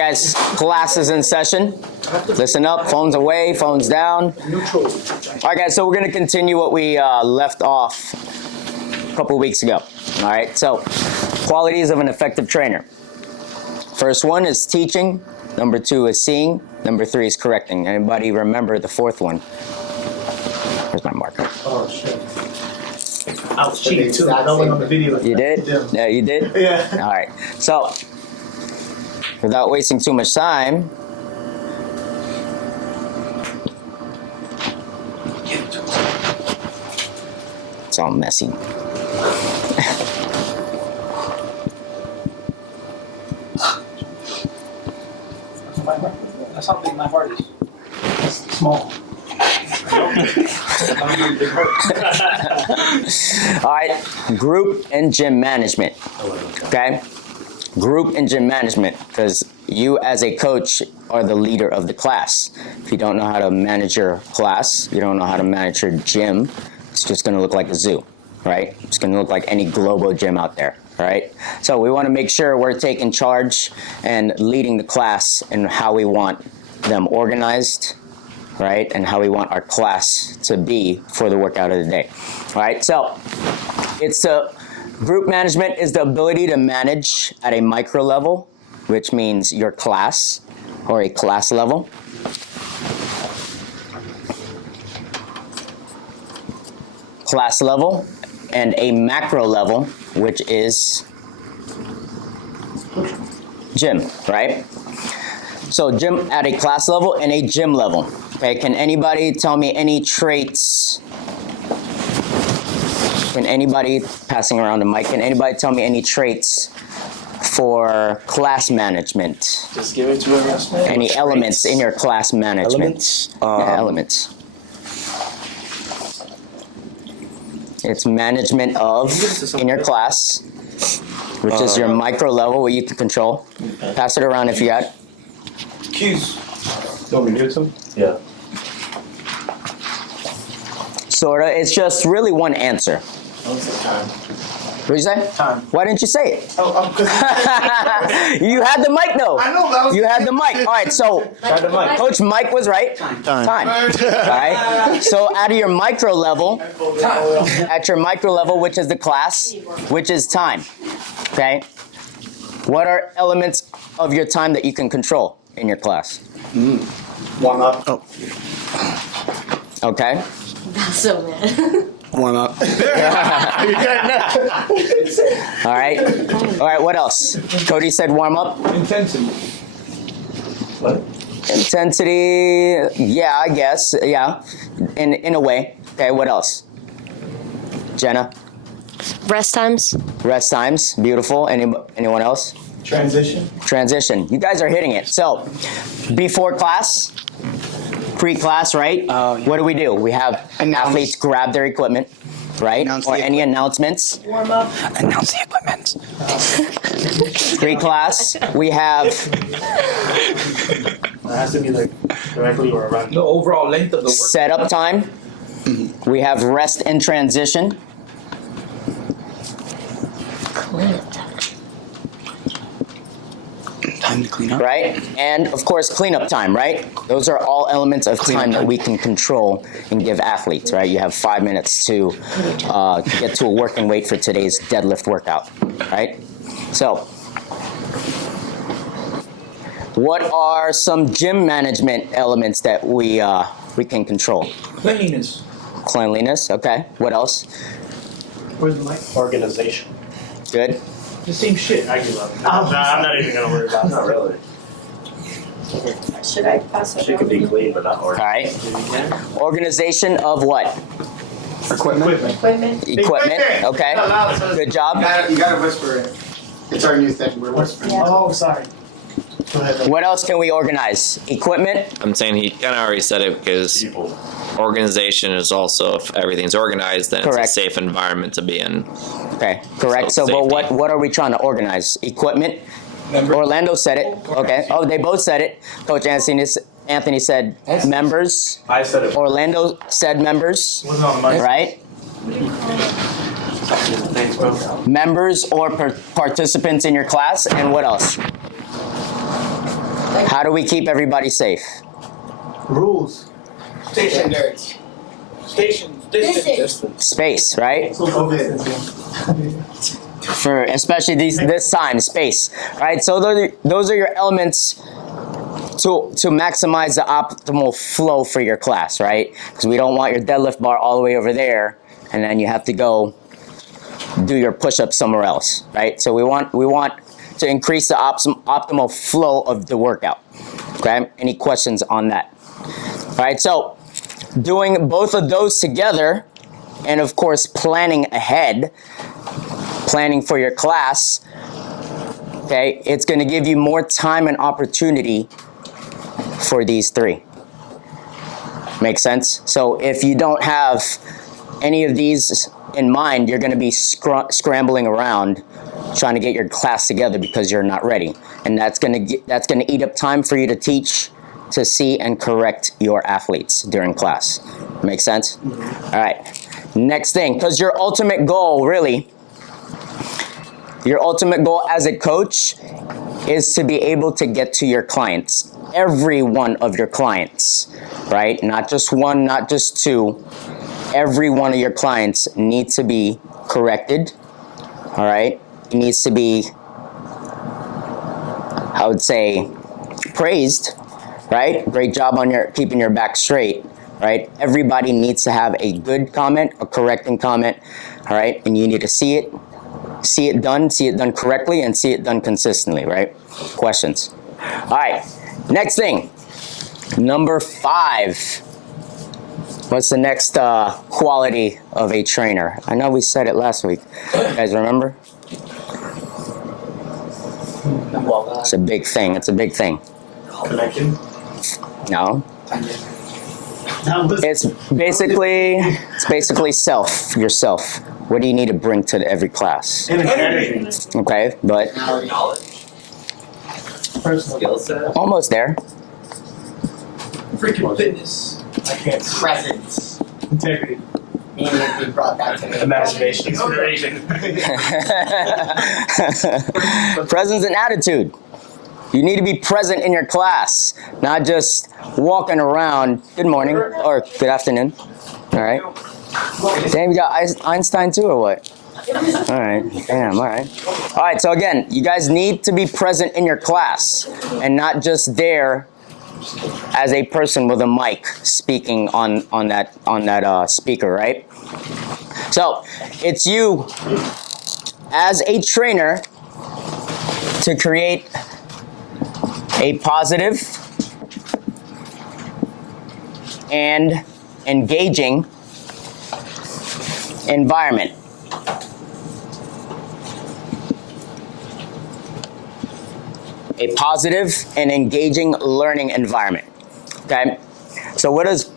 guys, class is in session. Listen up, phones away, phones down. All right, guys, so we're going to continue what we left off a couple weeks ago. All right, so qualities of an effective trainer. First one is teaching. Number 2 is seeing. Number 3 is correcting. Anybody remember the fourth one? Where's my marker? Oh, shit. I was cheating too. I know on the video. You did? Yeah, you did? Yeah. All right. So, without wasting too much time, it's all messy. That's how big my heart is. It's small. All right, group and gym management. Okay? Group and gym management, because you as a coach are the leader of the class. If you don't know how to manage your class, you don't know how to manage your gym, it's just going to look like a zoo, right? It's going to look like any global gym out there, right? So we want to make sure we're taking charge and leading the class in how we want them organized, right? And how we want our class to be for the workout of the day. All right, so it's group management is the ability to manage at a micro level, which means your class or a class level. Class level and a macro level, which is gym, right? So gym at a class level and a gym level. Okay, can anybody tell me any traits? Can anybody, passing around the mic, can anybody tell me any traits for class management? Just give it to us. Any elements in your class management? Elements? Yeah, elements. It's management of, in your class, which is your micro level, what you can control. Pass it around if you got. Cues. You want me to give it to him? Yeah. Sorta. It's just really one answer. Time. What did you say? Time. Why didn't you say it? Oh, You had the mic though. I know, that was You had the mic. All right, so Try the mic. Coach Mike was right. Time. All right. So out of your micro level, at your micro level, which is the class, which is time. Okay. What are elements of your time that you can control in your class? Warm up. Oh, Okay. That's so mad. warm up. All right. All right. What else? Cody said warm up. Intensity. What? Intensity. Yeah, I guess. Yeah. In a way. Okay. What else? Jenna. Rest times. Rest times. Beautiful. Anyone else? Transition. Transition. You guys are hitting it. So, before class, pre-class, right? Oh, yeah. What do? We have athletes grab their equipment, right? Announce Or the any announcements. Warm up. Announce the equipment. Pre-class, we have It has to be like directly or around. The overall length of the work. setup time. We have rest and transition. Time to clean up. Right? And of course, cleanup time, right? Those are all elements of time that we can control and give athletes, right? You have 5 minutes to get to a working weight for today's deadlift workout, right? So, what are some gym management elements that we can control? Cleanliness. Cleanliness, okay. What else? Where's the mic? Organization. Good. The same shit. I give up. I'm not even gonna worry about it. Not really. Should I pass it She could be clean, but not All organized. right. Organization of what? Equipment. Equipment. Equipment, okay. Good job. You gotta whisper it. It's our new thing. We're whispering. Yeah. Oh, sorry. Go ahead. What else can we organize? Equipment? I'm saying he kind of already said it because People. organization is also, if everything's organized, then Correct. it's a safe environment to be in. Okay, correct. So, So but safety. what are we trying to organize? Equipment? Orlando said it. Okay. Oh, they both said it. Coach Anthony said members. I said it. Orlando said members. Wasn't on the mic. Right? Thanks, bro. Members or participants in your class, and what else? How do we keep everybody safe? Rules. Standards. Station. Distance. Space, right? COVID. For especially this time, space, right? So those are your elements to maximize the optimal flow for your class, right? Because we don't want your deadlift bar all the way over there, and then you have to go do your push-ups somewhere else, right? So we want to increase the optimal flow of the workout. Okay? Any questions on that? All right. So doing both of those together, and of course planning ahead, planning for your class. Okay, it's going to give you more time and opportunity for these three. Make sense? So if you don't have any of these in mind, you're going to be scrambling around trying to get your class together because you're not ready, and that's going to eat up time for you to teach, to see, and correct your athletes during class. Make sense? All right. Next thing, because your ultimate goal as a coach is to be able to get to your clients, every one of your clients, right? Not just one, not just two. Every one of your clients needs to be corrected, all right? It needs to be, I would say, praised, right? Great job on keeping your back straight, right? Everybody needs to have a good comment, a correcting comment, all right? And you need to see it done correctly, and see it done consistently, right? Questions? All right, next thing, number 5. What's the next quality of a trainer? I know we said it last week. You guys remember? It's a big thing. Connection. No. It's basically yourself. What do you need to bring to every class? Energy. Okay, but Knowledge. Skill set. almost there. Freaking fitness. I can't see. Presence. Integrity. We brought that to me. Imagination. Inspiration. Presence and attitude. You need to be present in your class, not just walking around. Good morning or good afternoon. All right. Damn, you got Einstein too, or what? All right. Damn. All right. All right. So again, you guys need to be present in your class and not just there as a person with a mic speaking on that speaker, right? So it's you as a trainer to create a positive and engaging environment. A positive and engaging learning environment. Okay? So what does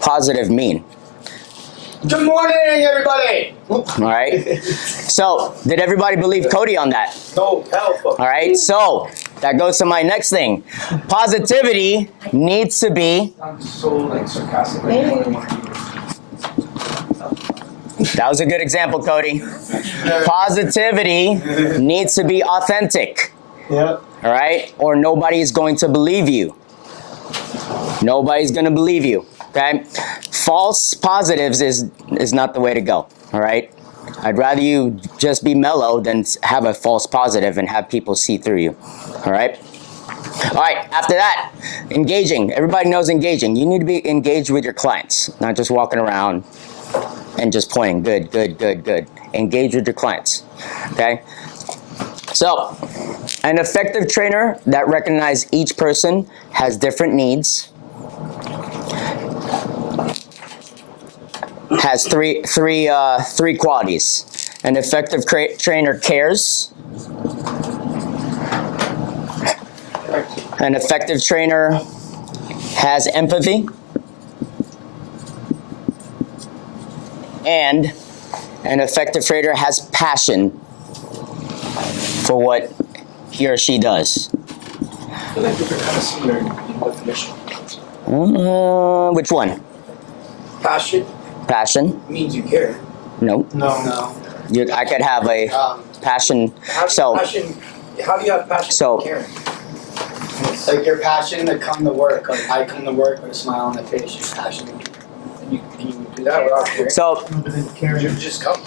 positive mean? Good morning, everybody. All right? So, did everybody believe Cody on that? No, hell. All right? So, that goes to my next thing. Positivity needs to be... I'm so sarcastic. That was a good example, Cody. Positivity needs to be authentic. Yep. All right? Or nobody's going to believe you. Nobody's going to believe you. Okay? False positives is not the way to go. All right? I'd rather you just be mellow than have a false positive and have people see through you. All right? All right, after that, engaging. Everybody knows engaging. You need to be engaged with your clients, not just walking around and just pointing. Good, good, good, good. Engage with your clients. Okay? So, an effective trainer that recognizes each person has different needs, has three qualities. An effective trainer cares. An effective trainer has empathy. And an effective trainer has passion for what he or she does. I feel like they're kind of similar in definition. Which one? Passion Passion? means you care. No. No. I could have a passion. So, Passion. How do you have passion? So- for caring? Like you're passionate to come to work. Like I come to work with a smile on my face. You're passionate. And you do that without caring. So You just come.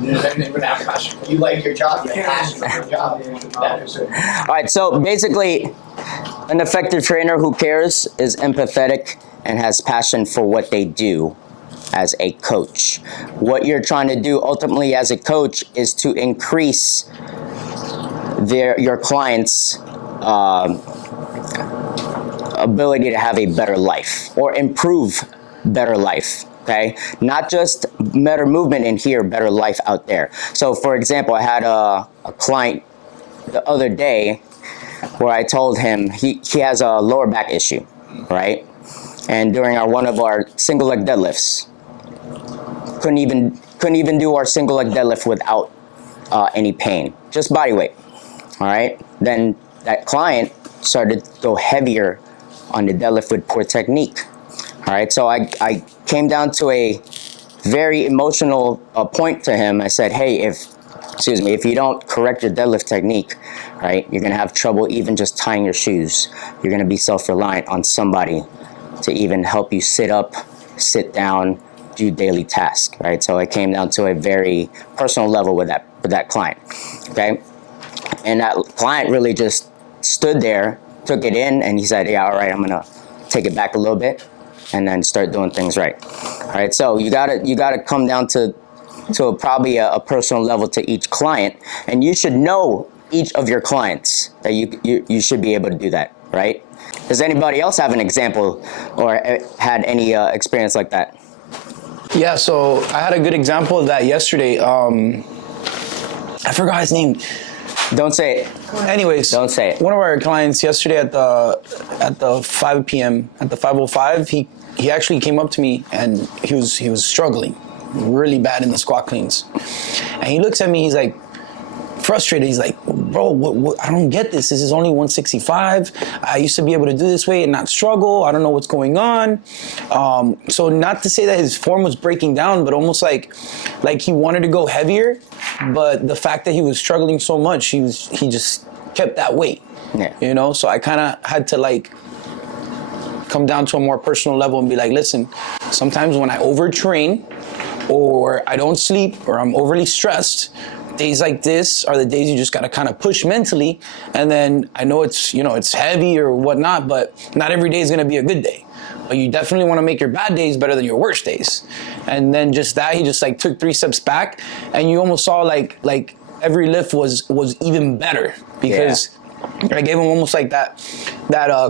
You don't even have passion. You like your job. You have passion for your job. all right, so basically, an effective trainer who cares is empathetic and has passion for what they do as a coach. What you're trying to do ultimately as a coach is to increase your clients' ability to have a better life or improve better life. Okay, not just better movement in here, better life out there. So, for example, I had a client the other day where I told him he has a lower back issue, right? And during one of our single leg deadlifts, couldn't even do our single leg deadlift without any pain, just body weight. All right. Then that client started to go heavier on the deadlift with poor technique. All right. So I came down to a very emotional point to him. I said, hey, if you don't correct your deadlift technique, right, you're going to have trouble even just tying your shoes. You're going to be self-reliant on somebody to even help you sit up, sit down, do daily tasks, right? So I came down to a very personal level with that client, okay? And that client really just stood there, took it in, and he said, yeah, all right, I'm going to take it back a little bit and then start doing things right. All right, so you gotta come down to probably a personal level to each client, and you should know each of your clients that you should be able to do that, right? Does anybody else have an example or had any experience like that? Yeah, so I had a good example of that yesterday. I forgot his name. Don't say it. Anyways, Don't say it. One of our clients yesterday at the 5 p.m. at the 5:05, he actually came up to me and he was struggling really bad in the squat cleans, and he looks at me. He's like frustrated. He's like, bro, what, I don't get this. This is only 165. I used to be able to do this weight and not struggle. I don't know what's going on. So not to say that his form was breaking down, but almost like he wanted to go heavier, but the fact that he was struggling so much, he just kept that weight. Yeah. You know, so I kind of had to like come down to a more personal level and be like, listen, sometimes when I overtrain or I don't sleep or I'm overly stressed, days like this are the days you just got to kind of push mentally. And then I know it's heavy or whatnot, but not every day is going to be a good day. But you definitely want to make your bad days better than your worst days. And then just that, he just like took 3 steps back, and you almost saw like every lift was even better because I gave him almost like that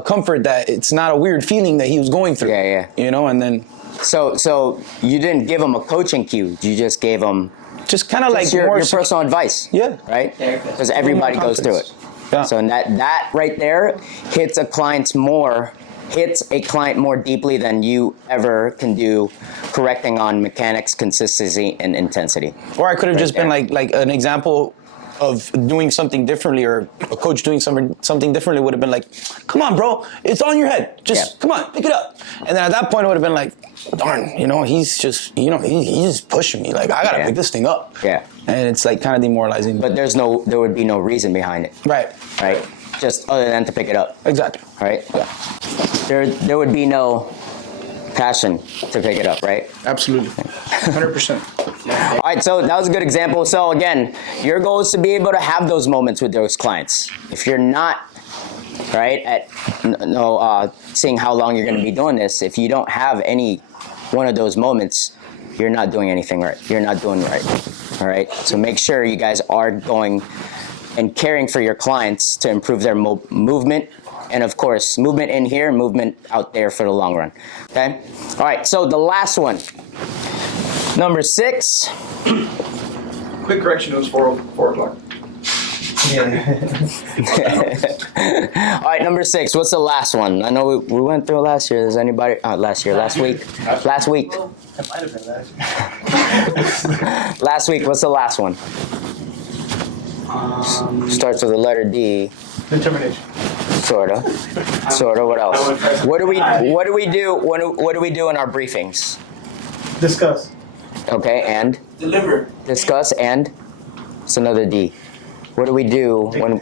comfort that it's not a weird feeling that he was going through. Yeah. You know, and then So you didn't give him a coaching cue. You just gave him just kind of like your more personal advice. Yeah. Right? Because everybody goes through it. Yeah. So that right there hits a client more deeply than you ever can do correcting on mechanics, consistency, and intensity. Or I could have just there. been like an example of doing something differently, or a coach doing something differently would have been like, come on, bro, it's on your head. Just come on, pick it up. And then at that point, it would have been like, darn, he's just, he's just pushing me. Like, I got to pick this thing up. Yeah. And it's like kind of demoralizing. But there would be no reason behind it. Right. Right? Just other than to pick it up. Exactly. Right? Yeah. There would be no passion to pick it up, right? Absolutely. 100%. All right, so that was a good example. So again, your goal is to be able to have those moments with those clients. If you're not, right, seeing how long you're going to be doing this, if you don't have any one of those moments, you're not doing anything right. You're not doing right. All right? So make sure you guys are going and caring for your clients to improve their movement. And of course, movement in here, movement out there for the long run. Okay? All right, so the last one. Number 6. Quick correction, it was 4 o'clock. All right, number 6. What's the last one? I know we went through it last year. Does anybody? Last week. Last week. It might have been last. Last week. What's the last one? Starts with the letter D. Determination. Sorta. What else? What do we do? What do we do in our briefings? Discuss. Okay, and Deliver. discuss, and it's another D. What do we do when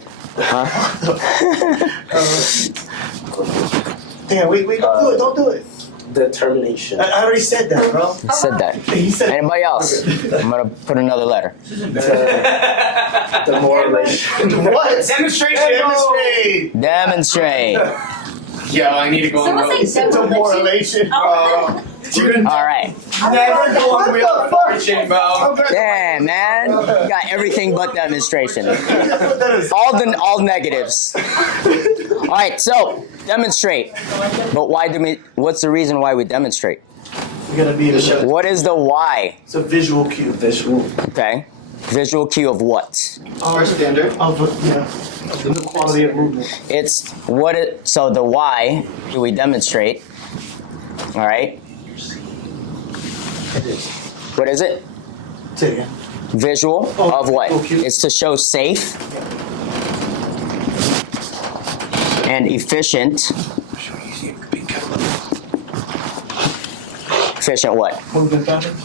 Damn, wait, don't do it. Determination. I already said that, bro. He said that. He said Anybody else? I'm gonna put another letter. Demoralization. what? Demonstration. Demonstrate. Yo, I need to go on Someone road. say demolition. All right. Never go on wheel marching, bro. Damn, man. You got everything but demonstration. All negatives. All right, so demonstrate. But why do we? What's the reason why we demonstrate? We gotta be in the show. What is the why? It's a visual cue. Visual. Okay. Visual cue of what? Our standard. Of the quality of movement. It's what it. So the why do we demonstrate? All right. What is it? Say it again. Visual of what? visual cue. It's to show safe and efficient. Efficient what? Movement pattern.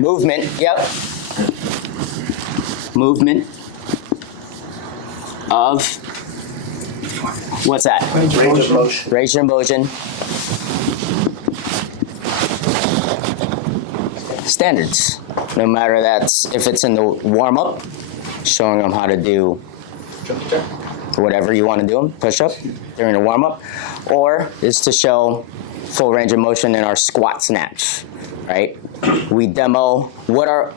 Movement, yep. Movement of, what's that? Range of motion. Range of motion. Standards. No matter if it's in the warm-up, showing them how to do whatever you want to do, push-up during the warm-up, or is to show full range of motion in our squat snatch, right? We demo, what are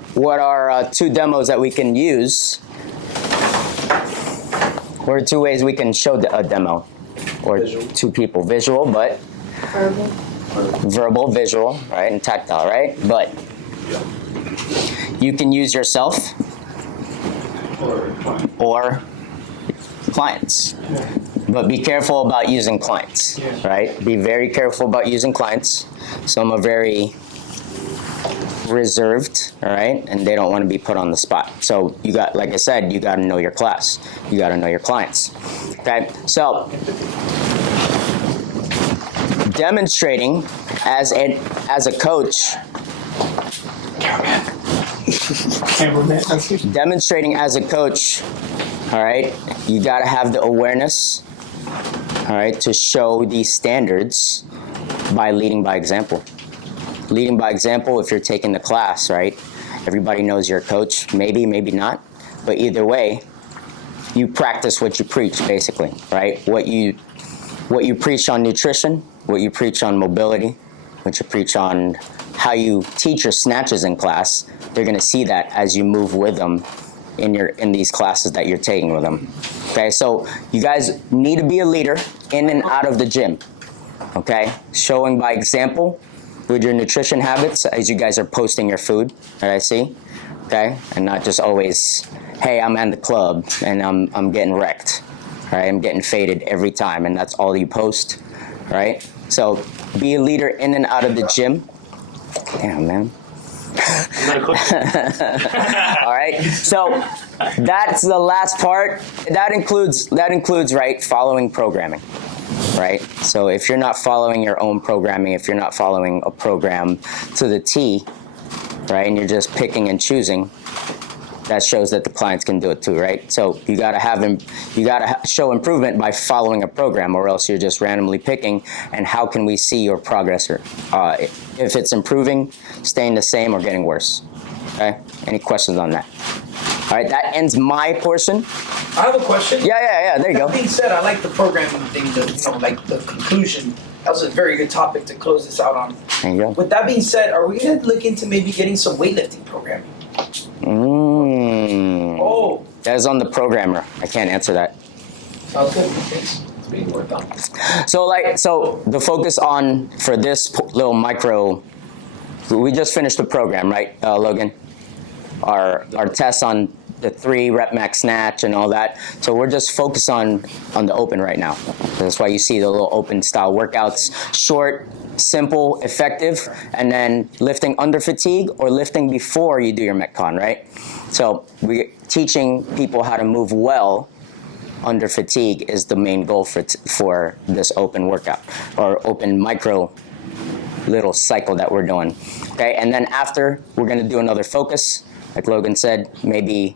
two demos that we can use? What are two ways we can show a demo? Or two people, visual, but verbal, visual, right, and tactile, right? But you can use yourself or clients. But be careful about using clients, right? Be very careful about using clients. Some are very reserved, all right, and they don't want to be put on the spot. So you got, like I said, you got to know your class. You got to know your clients. Okay, so demonstrating as a coach. Demonstrating as a coach, all right, you got to have the awareness, all right, to show these standards by leading by example. Leading by example, if you're taking the class, right, everybody knows you're a coach, maybe not, but either way, you practice what you preach, basically, right? What you preach on nutrition, what you preach on mobility, what you preach on how you teach your snatches in class, they're going to see that as you move with them in these classes that you're taking with them. Okay, so you guys need to be a leader in and out of the gym. Okay, showing by example with your nutrition habits as you guys are posting your food that I see. Okay, and not just always, hey, I'm at the club and I'm getting wrecked. Right, I'm getting faded every time, and that's all you post. Right, so be a leader in and out of the gym. Damn, man. All right, so that's the last part. That includes right, following programming, right? So if you're not following your own programming, if you're not following a program to the T, right, and you're just picking and choosing, that shows that the clients can do it too, right? So you gotta show improvement by following a program, or else you're just randomly picking. And how can we see your progress, or if it's improving, staying the same, or getting worse? Okay. Any questions on that? All right, that ends my portion. I have a question. Yeah. There you go. That being said, I like the programming thing, like the conclusion. That was a very good topic to close this out on. There you go. With that being said, are we going to look into maybe getting some weightlifting programming? Oh. That is on the programmer. I can't answer that. Sounds good. Thanks. It's being worked on. So the focus for this little micro, we just finished the program, right, Logan? Our tests on the 3 rep max snatch and all that. So we're just focused on the open right now. That's why you see the little open style workouts, short, simple, effective, and then lifting under fatigue or lifting before you do your Metcon, right? So we're teaching people how to move well under fatigue is the main goal for this open workout, or open micro little cycle that we're doing. Okay, and then after, we're gonna do another focus. Like Logan said, maybe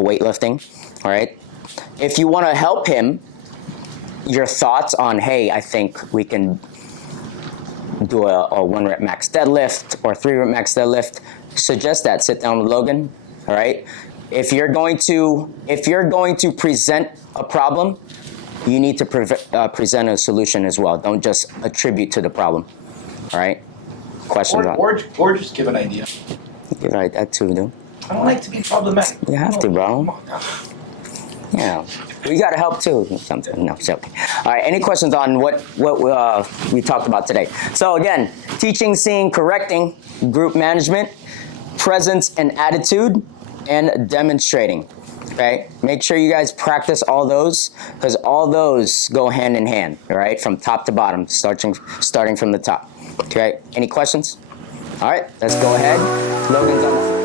weightlifting, all right? If you want to help him, your thoughts on, hey, I think we can do a 1 rep max deadlift or 3 rep max deadlift, suggest that. Sit down with Logan, all right? If you're going to present a problem, you need to present a solution as well. Don't just attribute to the problem, all right? Questions on? Or just give an idea. You're right, that too, dude. I don't like to be problematic. You have to, bro. Yeah, we gotta help too. Something. No, joking. All right. Any questions on what we talked about today? So again, teaching, seeing, correcting, group management, presence and attitude, and demonstrating. Okay. Make sure you guys practice all those because all those go hand in hand. All right, from top to bottom, starting from the top. Okay. Any questions? All right. Let's go ahead. Logan's on the floor.